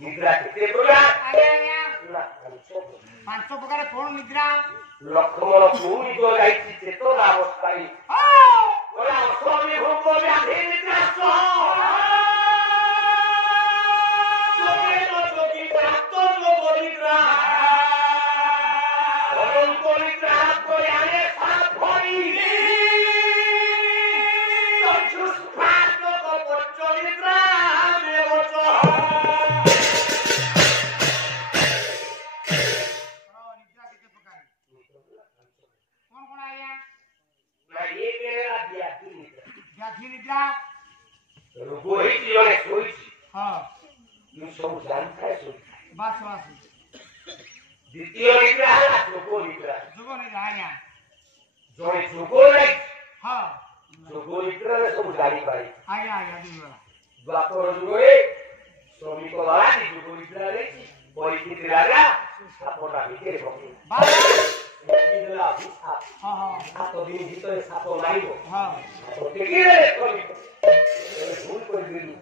निद्रा कितने प्रकार आज्ञा आज्ञा ना पांच प्रकार कोण निद्रा लक्ष्मण पूरी तो जाइछि चेतन अवस्थाई बोला स्वामी भूप व्याधि निद्रा सो सोके तो जोगी प्राप्त लोक निद्रा अनंत निद्रा को आने साथ भरी चक्षुष्पाद को पंच निद्रा देवच निद्रा कितने प्रकार कोण कोण आज्ञा ना ये केला व्याधि निद्रा व्याधि निद्रा रोही जीवन सोईछि हां तू सब जानता है सोई बस बस द्वितीय निद्रा है जोग निद्रा जोग निद्रा आज्ञा जोई जोग नहीं हां जोग निद्रा में सब जानी पाई आज्ञा आज्ञा दुई द्वापर जुगे स्वामी को वाला जोग निद्रा नहीं कोई निद्रा रा सापोटा भीतर पके बस निद्रा अभिशाप हां हां सात दिन भीतर साप मारिबो हां तो टेकिले स्वामी भूल कर दिलु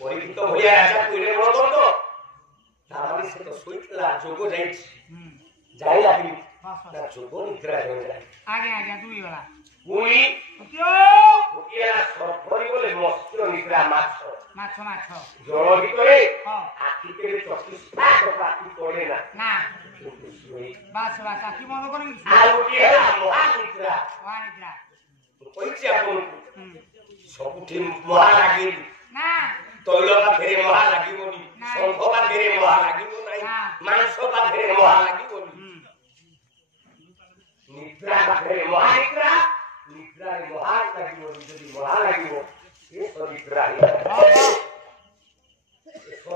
परिचित भइया राजा पीड़े बड़ बड़ तामारी से तो सोईतला जोग जाइछि जाई लागी बस ना जोग निद्रा जाई आज्ञा आज्ञा दुई वाला पुणी क्यों गोटिया सरभरी बोले मत्स्य निद्रा माछ माछ माछ जल ভিতরে हां आखि के चक्षुष्पाद प्राप्ति करे ना ना सोई बस बस की बंद करेंगे आ गोटिया महानिद्रा वहां निद्रा कहिछि आपन सबुठी महा लागि ना तैल पाखरे महा लागिबोनी शंख पाखरे महा लागिबो नाही मांस पाखरे महा लागिबोनी निद्रा पाखरे महा निद्रा निद्रा महा लागिबोनी जदि महा लागिबो ए निद्रा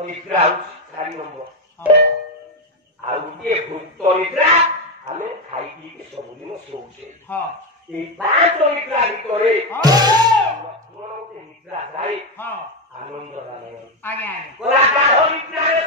निद्रा चारि नंबर आ ये भूत निद्रा हमें खाई पी के सब दिन सोचे हां ए पांच निद्रा भितरे निद्रा जाए हां आनंद आज्ञा आज्ञा कोला गाढ निद्रा रे